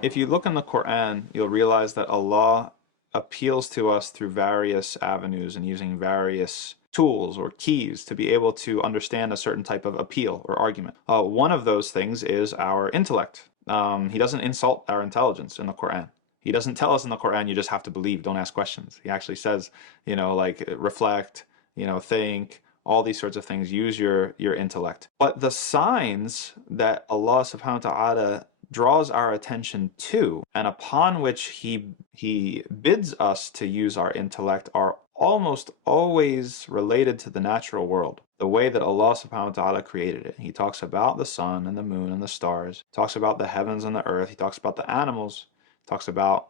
If you look in the Quran, you'll realize that Allah appeals to us through various avenues and using various tools or keys to be able to understand a certain type of appeal or argument. One of those things is our intellect. He doesn't insult our intelligence in the Quran. He doesn't tell us in the Quran you just have to believe, don't ask questions. He actually says, like reflect, think, all these sorts of things. Use your intellect. But the signs that Allah subhanahu wa ta'ala draws our attention to and upon which he bids us to use our intellect are almost always related to the natural world, the way that Allah subhanahu wa ta'ala created it. He talks about the sun and the moon and the stars, talks about the heavens and the earth, he talks about the animals, talks about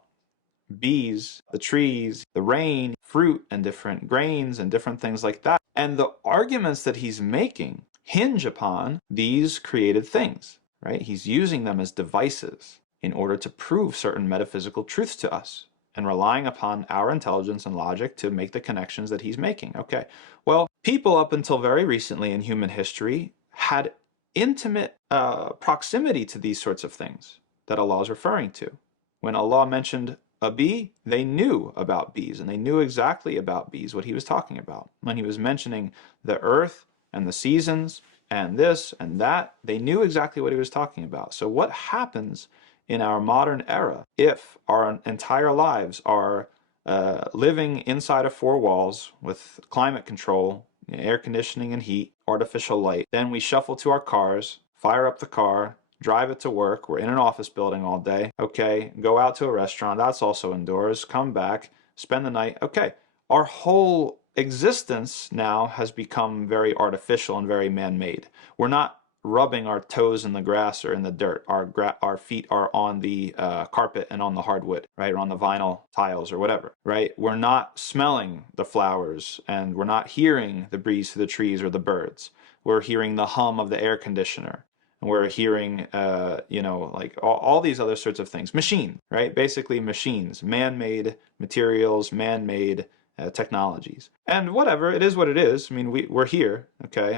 bees, the trees, the rain, fruit, and different grains and different things like that. And the arguments that he's making hinge upon these created things, right? He's using them as devices in order to prove certain metaphysical truths to us and relying upon our intelligence and logic to make the connections that he's making. Okay, well, people up until very recently in human history had intimate proximity to these sorts of things that Allah is referring to. When Allah mentioned a bee, they knew about bees, and they knew exactly about bees, what he was talking about. When he was mentioning the earth and the seasons and this and that, they knew exactly what he was talking about. So what happens in our modern era if our entire lives are living inside of four walls with climate control, air conditioning and heat, artificial light? Then we shuffle to our cars, fire up the car, drive it to work. We're in an office building all day. Okay, go out to a restaurant. That's also indoors. Come back, spend the night. Okay, our whole existence now has become very artificial and very man-made. We're not rubbing our toes in the grass or in the dirt. Our feet are on the carpet and on the hardwood, right? Or on the vinyl tiles or whatever, right? We're not smelling the flowers and we're not hearing the breeze through the trees or the birds. We're hearing the hum of the air conditioner. And we're hearing, like all these other sorts of things. Machine, right? Basically machines, man-made materials, man-made technologies. And whatever, it is what it is. I mean, we're here, okay?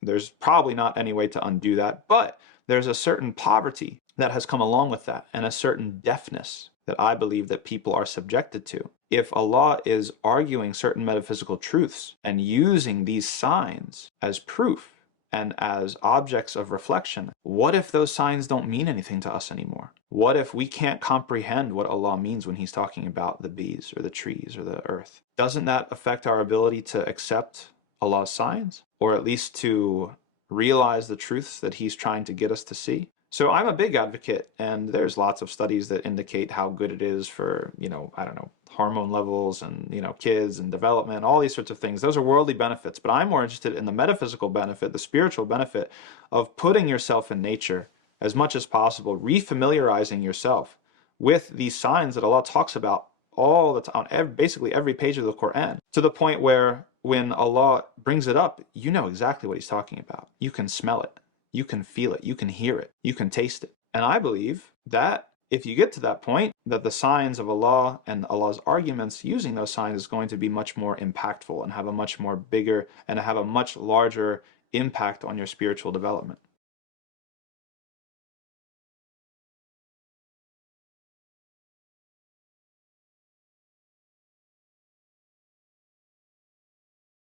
There's probably not any way to undo that, but there's a certain poverty that has come along with that and a certain deafness that I believe that people are subjected to. If Allah is arguing certain metaphysical truths and using these signs as proof, and as objects of reflection, what if those signs don't mean anything to us anymore? What if we can't comprehend what Allah means when he's talking about the bees or the trees or the earth? Doesn't that affect our ability to accept Allah's signs, or at least to realize the truths that he's trying to get us to see? So I'm a big advocate, and there's lots of studies that indicate how good it is for, I don't know, hormone levels and, kids and development, all these sorts of things. Those are worldly benefits, but I'm more interested in the metaphysical benefit, the spiritual benefit of putting yourself in nature as much as possible, refamiliarizing yourself with these signs that Allah talks about all the time, on basically every page of the Quran, to the point where when Allah brings it up, you know exactly what he's talking about. You can smell it. You can feel it, you can hear it, you can taste it. And I believe that if you get to that point, that the signs of Allah and Allah's arguments using those signs is going to be much more impactful and have a much more bigger and have a much larger impact on your spiritual development.